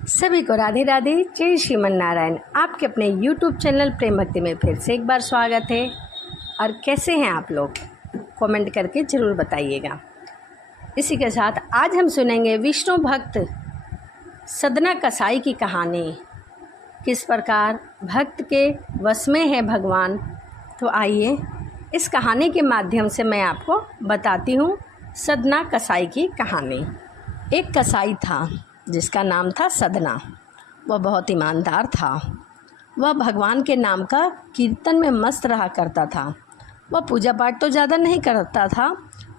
सभी को राधे राधे। जय श्रीमन नारायण। आपके अपने YouTube चैनल प्रेम भक्ति में फिर से एक बार स्वागत है। और कैसे हैं आप लोग, कमेंट करके ज़रूर बताइएगा। इसी के साथ आज हम सुनेंगे विष्णु भक्त सदना कसाई की कहानी। किस प्रकार भक्त के वश में है भगवान। तो आइए इस कहानी के माध्यम से मैं आपको बताती हूँ सदना कसाई की कहानी। एक कसाई था जिसका नाम था सदना। वह बहुत ईमानदार था। वह भगवान के नाम का कीर्तन में मस्त रहा करता था। वह पूजा पाठ तो ज़्यादा नहीं करता था,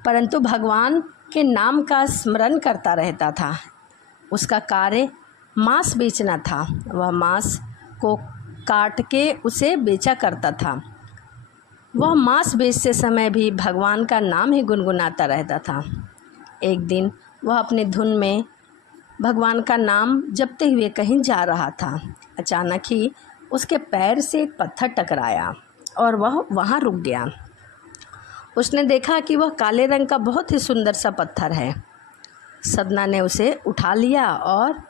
परंतु भगवान के नाम का स्मरण करता रहता था। उसका कार्य मांस बेचना था। वह मांस को काट के उसे बेचा करता था। वह मांस बेचते समय भी भगवान का नाम ही गुनगुनाता रहता था। एक दिन वह अपनी धुन में भगवान का नाम जपते हुए कहीं जा रहा था। अचानक ही उसके पैर से एक पत्थर टकराया और वह वहाँ रुक गया। उसने देखा कि वह काले रंग का बहुत ही सुंदर सा पत्थर है। सदना ने उसे उठा लिया और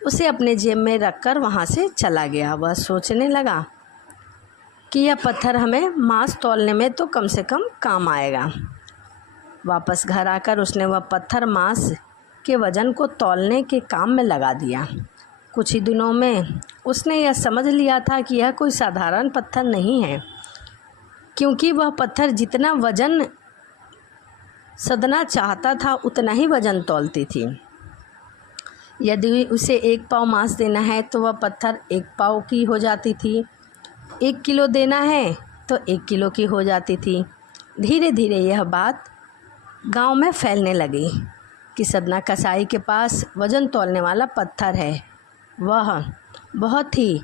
उसे अपने जेब में रखकर वहाँ से चला गया। वह सोचने लगा कि यह पत्थर हमें मांस तौलने में तो कम से कम काम आएगा। वापस घर आकर उसने वह पत्थर मांस के वज़न को तौलने के काम में लगा दिया। कुछ ही दिनों में उसने यह समझ लिया था कि यह कोई साधारण पत्थर नहीं है, क्योंकि वह पत्थर जितना वज़न सदना चाहता था उतना ही वज़न तौलती थी। यदि उसे 1 पाव मांस देना है तो वह पत्थर 1 पाव की हो जाती थी। 1 किलो देना है तो 1 किलो की हो जाती थी। धीरे धीरे यह बात गांव में फैलने लगी कि सदना कसाई के पास वज़न तौलने वाला पत्थर है। वह बहुत ही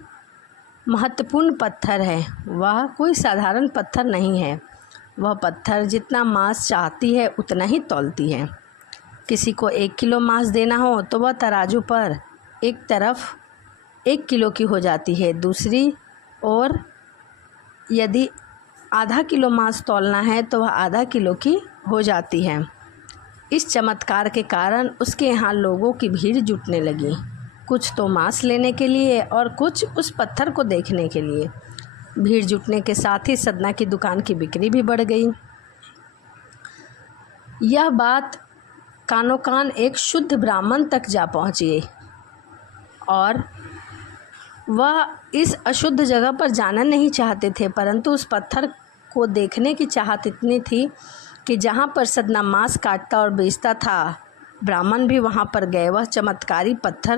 महत्वपूर्ण पत्थर है। वह कोई साधारण पत्थर नहीं है। वह पत्थर जितना मांस चाहती है उतना ही तौलती है। किसी को 1 किलो मांस देना हो तो वह तराजू पर एक तरफ 1 किलो की हो जाती है, दूसरी ओर यदि आधा किलो मांस तौलना है तो वह आधा किलो की हो जाती है। इस चमत्कार के कारण उसके यहाँ लोगों की भीड़ जुटने लगी, कुछ तो मांस लेने के लिए और कुछ उस पत्थर को देखने के लिए। भीड़ जुटने के साथ ही सदना की दुकान की बिक्री भी बढ़ गई। यह बात कानों कान एक शुद्ध ब्राह्मण तक जा पहुँची और वह इस अशुद्ध जगह पर जाना नहीं चाहते थे, परंतु उस पत्थर को देखने की चाहत इतनी थी कि जहाँ पर सदना मांस काटता और बेचता था, ब्राह्मण भी वहाँ पर गए। वह चमत्कारी पत्थर